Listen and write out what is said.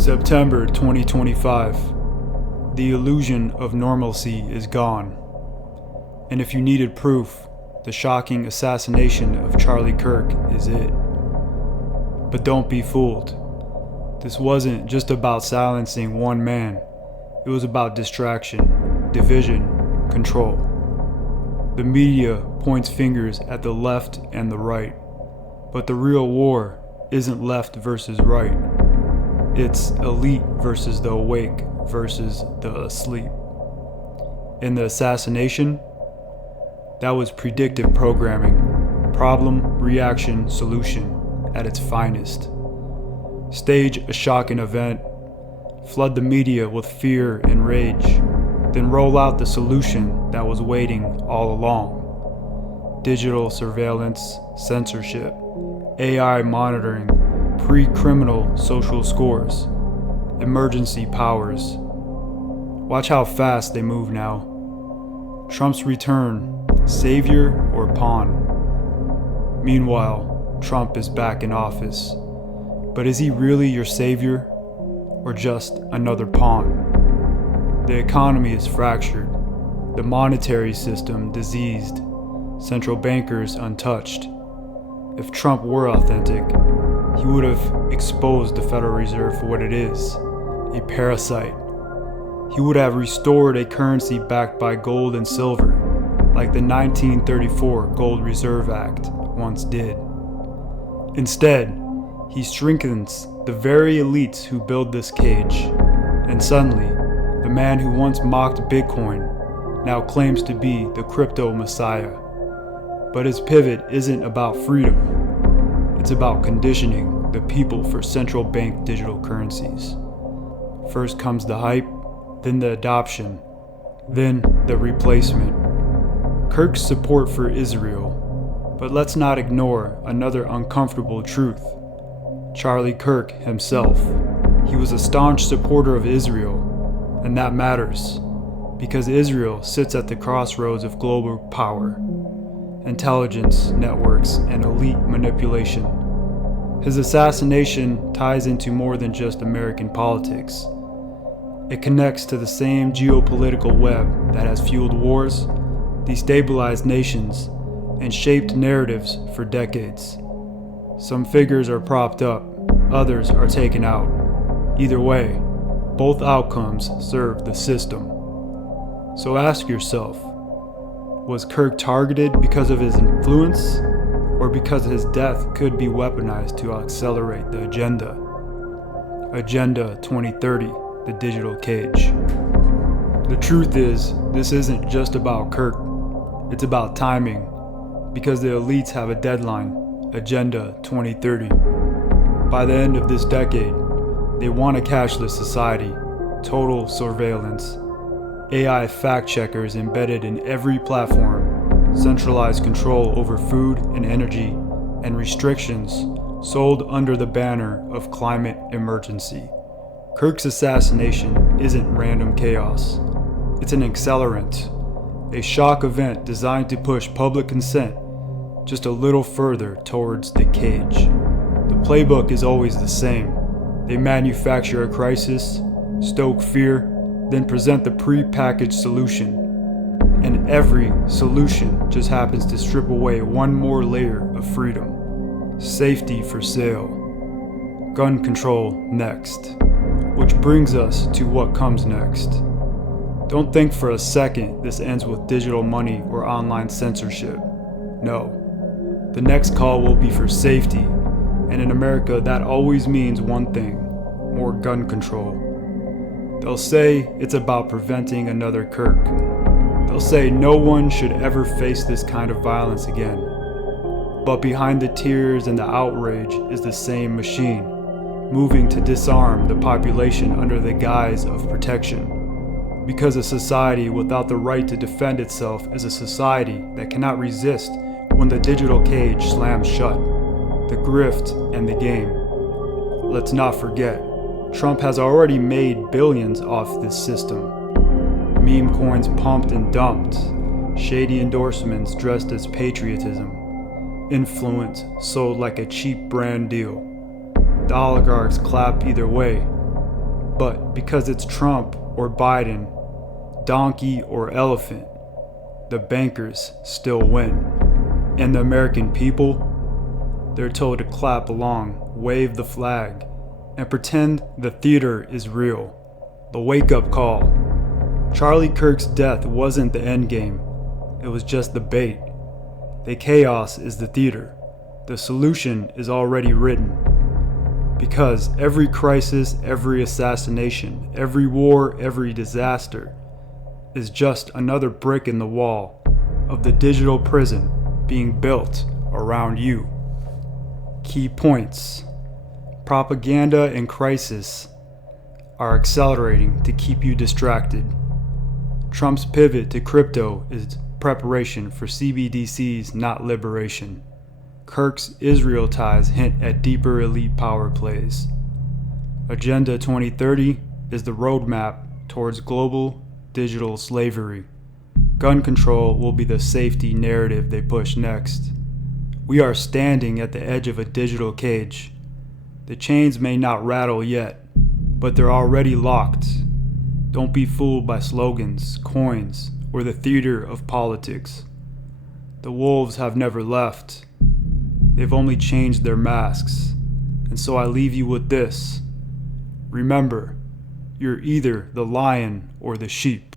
September 2025. The illusion of normalcy is gone. And if you needed proof, the shocking assassination of Charlie Kirk is it. But don't be fooled. This wasn't just about silencing one man. It was about distraction, division, control. The media points fingers at the left and the right. But the real war isn't left versus right. It's elite versus the awake versus the asleep. In the assassination, that was predictive programming, problem, reaction, solution at its finest. Stage a shocking event, flood the media with fear and rage, then roll out the solution that was waiting all along. Digital surveillance, censorship, AI monitoring, pre-criminal social scores, emergency powers. Watch how fast they move now. Trump's return, savior or pawn? Meanwhile, Trump is back in office. But is he really your savior or just another pawn? The economy is fractured, the monetary system diseased, central bankers untouched. If Trump were authentic, he would have exposed the Federal Reserve for what it is, a parasite. He would have restored a currency backed by gold and silver, like the 1934 Gold Reserve Act once did. Instead, he strengthens the very elites who build this cage, and suddenly, the man who once mocked Bitcoin now claims to be the crypto messiah. But his pivot isn't about freedom. It's about conditioning the people for central bank digital currencies. First comes the hype, then the adoption, then the replacement. Kirk's support for Israel, but let's not ignore another uncomfortable truth. Charlie Kirk himself, he was a staunch supporter of Israel, and that matters, because Israel sits at the crossroads of global power, intelligence networks, and elite manipulation. His assassination ties into more than just American politics. It connects to the same geopolitical web that has fueled wars, destabilized nations, and shaped narratives for decades. Some figures are propped up, others are taken out. Either way, both outcomes serve the system. So ask yourself, was Kirk targeted because of his influence, or because his death could be weaponized to accelerate the agenda? Agenda 2030, the digital cage. The truth is, this isn't just about Kirk. It's about timing, because the elites have a deadline, Agenda 2030. By the end of this decade, they want a cashless society, total surveillance, AI fact-checkers embedded in every platform, centralized control over food and energy, and restrictions sold under the banner of climate emergency. Kirk's assassination isn't random chaos. It's an accelerant, a shock event designed to push public consent just a little further towards the cage. The playbook is always the same. They manufacture a crisis, stoke fear, then present the pre-packaged solution. And every solution just happens to strip away one more layer of freedom. Safety for sale. Gun control next. Which brings us to what comes next. Don't think for a second this ends with digital money or online censorship. No. The next call will be for safety, and in America that always means one thing: more gun control. They'll say it's about preventing another Kirk. They'll say no one should ever face this kind of violence again. But behind the tears and the outrage is the same machine, moving to disarm the population under the guise of protection. Because a society without the right to defend itself is a society that cannot resist when the digital cage slams shut. The grift and the game. Let's not forget, Trump has already made billions off this system. Meme coins pumped and dumped, shady endorsements dressed as patriotism, influence sold like a cheap brand deal. The oligarchs clap either way, But because it's Trump or Biden, donkey or elephant, the bankers still win. And the American people, they're told to clap along, wave the flag, and pretend the theater is real. The wake-up call. Charlie Kirk's death wasn't the endgame. It was just the bait. The chaos is the theater. The solution is already written. Because every crisis, every assassination, every war, every disaster is just another brick in the wall of the digital prison being built around you. Key points. Propaganda and crisis are accelerating to keep you distracted. Trump's pivot to crypto is preparation for CBDC's not liberation. Kirk's Israel ties hint at deeper elite power plays. Agenda 2030 is the roadmap towards global digital slavery. Gun control will be the safety narrative they push next. We are standing at the edge of a digital cage. The chains may not rattle yet, but they're already locked. Don't be fooled by slogans, coins, or the theater of politics. The wolves have never left. They've only changed their masks. And so I leave you with this. Remember, you're either the lion or the sheep.